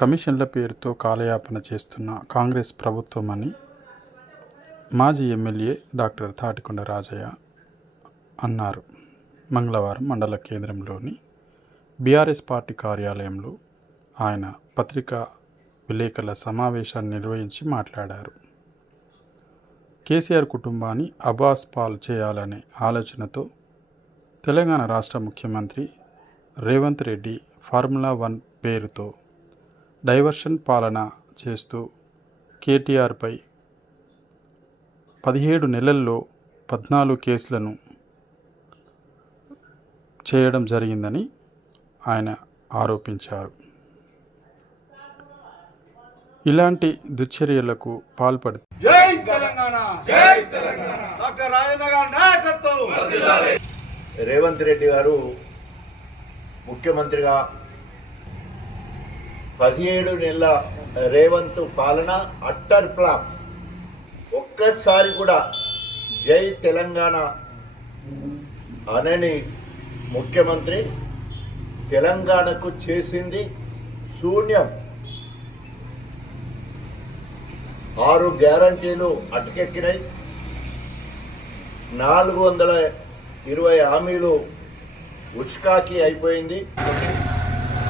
కమిషన్ల పేరుతో కాలయాపన చేస్తున్న కాంగ్రెస్ ప్రభుత్వమని మాజీ ఎమ్మెల్యే డాక్టర్ తాటికొండ రాజయ్య అన్నారు. మంగళవారం మండల కేంద్రంలోని బీఆర్ఎస్ పార్టీ కార్యాలయంలో ఆయన పత్రికా విలేకరుల సమావేశాన్ని నిర్వహించి మాట్లాడారు. కేసీఆర్ కుటుంబాన్ని అబాస్ పాలు చేయాలనే ఆలోచనతో తెలంగాణ రాష్ట్ర ముఖ్యమంత్రి రేవంత్ రెడ్డి ఫార్ములా-1 పేరుతో డైవర్షన్ పాలన చేస్తూ కేటీఆర్పై 17 నెలల్లో 14 కేసులను చేయడం జరిగిందని ఆయన ఆరోపించారు. ఇలాంటి దుశ్చర్యలకు పాల్పడి జై తెలంగాణ, జై తెలంగాణ, డాక్టర్ రాజేంద్ర గారి నాయకత్వం వర్ధిల్లాలి. రేవంత్ రెడ్డి గారు ముఖ్యమంత్రిగా 17 నెలల రేవంత్ పాలన అట్టర్ ఫ్లాప్. ఒక్కసారి కూడా జై తెలంగాణ అనని ముఖ్యమంత్రి తెలంగాణకు చేసింది శూన్యం. 6 గ్యారంటీలు అటకెక్కినాయి. 420 హామీలు ఉష్కాకి అయిపోయింది.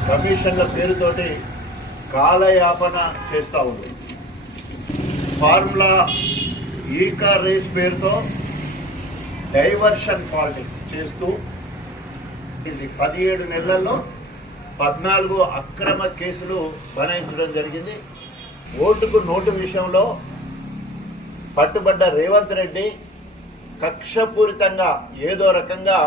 కమిషన్ల పేరుతోటి కాలయాపన చేస్తూ ఉంది. ఫార్ములా ఈ కార్ రేస్ పేరుతో డైవర్షన్ పాలిటిక్స్ చేస్తూ 17 నెలల్లో 14 అక్రమ కేసులు బనాయించడం జరిగింది. ఓటుకు నోటు విషయంలో పట్టుబడ్డ రేవంత్ రెడ్డి కక్షపూరితంగా ఏదో రకంగా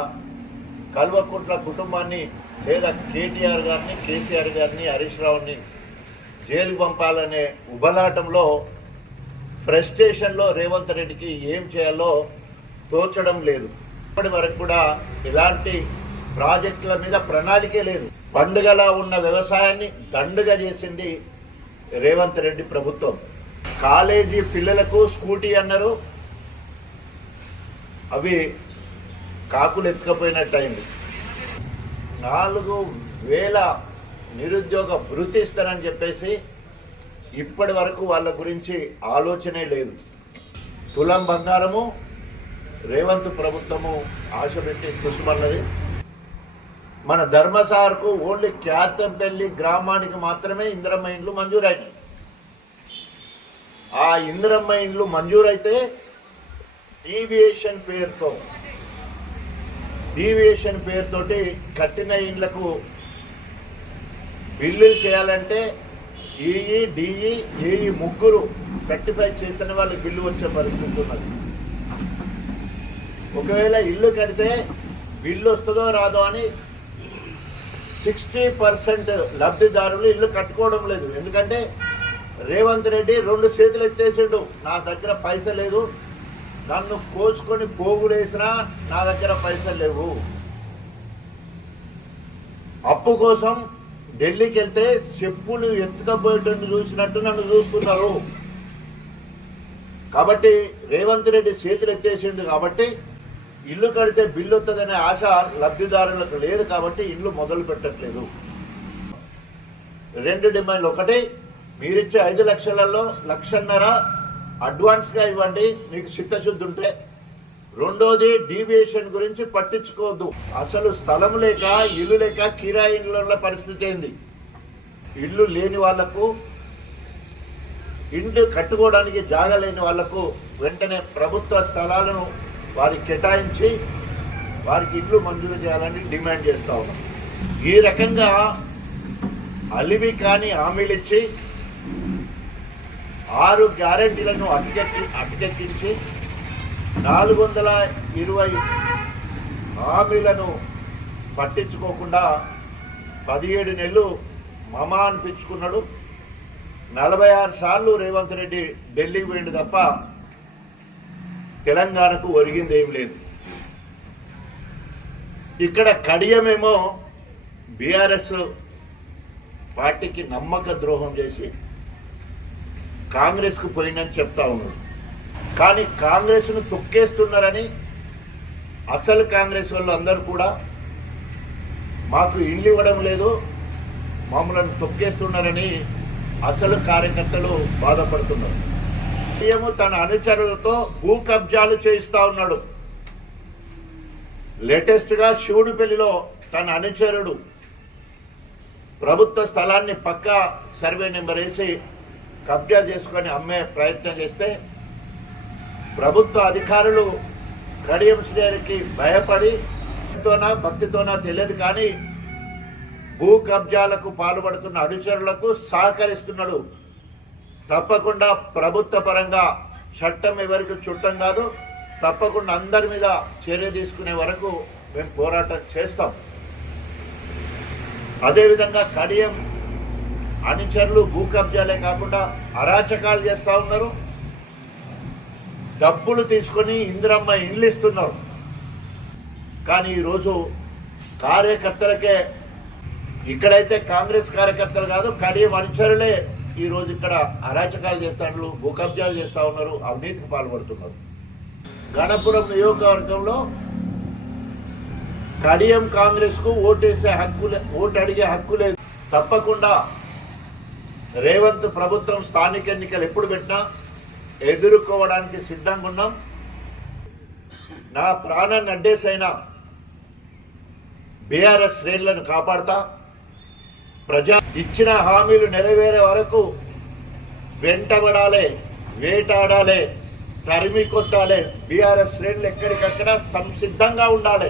కల్వకుంట్ల కుటుంబాన్ని లేదా కేటీఆర్ గారిని, కేసీఆర్ గారిని, హరీష్ రావుని జైలుకు పంపాలనే ఉబలాటంలో ఫ్రస్ట్రేషన్లో రేవంత్ రెడ్డికి ఏం చేయాలో తోచడం లేదు. ఇప్పటి వరకు కూడా ఎలాంటి ప్రాజెక్టుల మీద ప్రణాళికే లేదు. పండుగలా ఉన్న వ్యవసాయాన్ని దండుగా చేసింది రేవంత్ రెడ్డి ప్రభుత్వం. కాలేజీ పిల్లలకు స్కూటీ అన్నారు, అవి కాకులు ఎత్తుకపోయినట్టు అయింది. 4,000 నిరుద్యోగ భృతి ఇస్తారని చెప్పేసి ఇప్పటి వరకు వాళ్ళ గురించి ఆలోచనే లేదు. తులం బంగారము రేవంత్ ప్రభుత్వము ఆశ పెట్టి కృషిమన్నది. మన ధర్మసార్కు ఓన్లీ క్యాతంపల్లి గ్రామానికి మాత్రమే ఇందిరమ్మ ఇండ్లు మంజూరైనాయి. ఆ ఇందిరమ్మ ఇండ్లు మంజూరైతే డీవియేషన్ పేరుతోటి కట్టిన ఇండ్లకు బిల్లులు చేయాలంటే ఈఈ, డిఈ, ఏఈ ముగ్గురు సర్టిఫై చేస్తున్న వాళ్ళకి బిల్లు వచ్చే పరిస్థితి ఉన్నది. ఒకవేళ ఇల్లు కడితే బిల్లు వస్తుందో రాదో అని 60% లబ్ధిదారులు ఇల్లు కట్టుకోవడం లేదు. ఎందుకంటే రేవంత్ రెడ్డి 2 చేతులు ఎత్తేసాడు, నా దగ్గర పైసలు లేదు, నన్ను కోసుకొని పోగులేసినా నా దగ్గర పైసలు లేవు. అప్పు కోసం ఢిల్లీకి వెళ్తే చెప్పులు ఎత్తుకపోయేటట్టు చూసినట్టు నన్ను చూస్తున్నారు. కాబట్టి రేవంత్ రెడ్డి చేతులు ఎత్తేసిండు. కాబట్టి ఇల్లు కడితే బిల్లు వస్తుందనే ఆశ లబ్ధిదారులకు లేదు. కాబట్టి ఇల్లు మొదలు పెట్టట్లేదు. 2 డిమాండ్లు. ఒకటి, మీరిచ్చే 5 లక్షలలో 1,50,000 అడ్వాన్స్గా ఇవ్వండి మీకు చిత్తశుద్ధి ఉంటే. రెండోది, డీవియేషన్ గురించి పట్టించుకోవద్దు. అసలు స్థలం లేక, ఇల్లు లేక కిరాయి ఇండ్ల పరిస్థితి ఏంది? ఇల్లు లేని వాళ్లకు, ఇండ్లు కట్టుకోవడానికి జాగా లేని వాళ్లకు వెంటనే ప్రభుత్వ స్థలాలను వారికి కేటాయించి వారికి ఇల్లు మంజూరు చేయాలని డిమాండ్ చేస్తూ ఉన్నాం. ఈ రకంగా అలివి కాని హామీలు ఇచ్చి 6 గ్యారంటీలను అటకెక్కించి 420 హామీలను పట్టించుకోకుండా 17 నెలలు మమా అనిపించుకున్నాడు. 46 సార్లు రేవంత్ రెడ్డి ఢిల్లీకి పోయిండు తప్ప తెలంగాణకు ఒరిగింది ఏం లేదు. ఇక్కడ కడియమేమో బీఆర్ఎస్ పార్టీకి నమ్మక ద్రోహం చేసి కాంగ్రెస్కు పోయిందని చెప్తా ఉన్నాడు. కానీ కాంగ్రెస్ను తొక్కేస్తున్నారని అసలు కాంగ్రెస్ వాళ్ళు అందరూ కూడా మాకు ఇల్లు ఇవ్వడం లేదు, మమ్మల్ని తొక్కేస్తున్నారని అసలు కార్యకర్తలు బాధపడుతున్నారు. సీఎం తన అనుచరులతో భూ కబ్జాలు చేయిస్తా ఉన్నాడు. లేటెస్ట్ గా శివుడిపల్లిలో తన అనుచరుడు ప్రభుత్వ స్థలాన్ని పక్కా సర్వే నెంబర్ వేసి కబ్జా చేసుకొని అమ్మే ప్రయత్నం చేస్తే ప్రభుత్వ అధికారులు కడియం శ్రీహరికి భయపడి భక్తితోనా తెలియదు కానీ భూ కబ్జాలకు పాల్పడుతున్న అనుచరులకు సహకరిస్తున్నాడు. తప్పకుండా ప్రభుత్వ పరంగా చట్టం ఎవరికి చుట్టం కాదు, తప్పకుండా అందరి మీద చర్య తీసుకునే వరకు మేము పోరాటం చేస్తాం. అదేవిధంగా కడియం అనుచరులు భూ కబ్జాలే కాకుండా అరాచకాలు చేస్తూ ఉన్నారు. డబ్బులు తీసుకొని ఇందిరమ్మ ఇండ్లు ఇస్తున్నారు. కానీ ఈరోజు కార్యకర్తలకే, ఇక్కడైతే కాంగ్రెస్ కార్యకర్తలు కాదు కడియం అనుచరులే ఈరోజు ఇక్కడ అరాచకాలు చేస్తున్నారు, భూ కబ్జాలు చేస్తూ ఉన్నారు, అవినీతికి పాల్పడుతున్నారు. గణపురం నియోజకవర్గంలో కడియం కాంగ్రెస్ కు ఓటు అడిగే హక్కు లేదు. తప్పకుండా రేవంత్ ప్రభుత్వం స్థానిక ఎన్నికలు ఎప్పుడు పెట్టినా ఎదుర్కోవడానికి సిద్ధంగా ఉన్నాం. నా ప్రాణాన్ని అడ్డేసైనా బీఆర్ఎస్ శ్రేణులను కాపాడతా. ప్రజా ఇచ్చిన హామీలు నెరవేరే వరకు వెంటబడాలి, వేటాడాలి, తరిమి కొట్టాలి. బీఆర్ఎస్ శ్రేణులు ఎక్కడికక్కడ సంసిద్ధంగా ఉండాలి.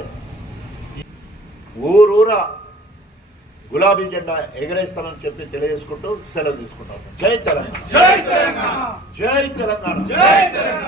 ఊరూరా గులాబీ జెండా ఎగరేస్తామని చెప్పి తెలియజేసుకుంటూ సెలవు తీసుకుంటాం. జై తెలంగాణ, జై తెలంగాణ, జై తెలంగాణ.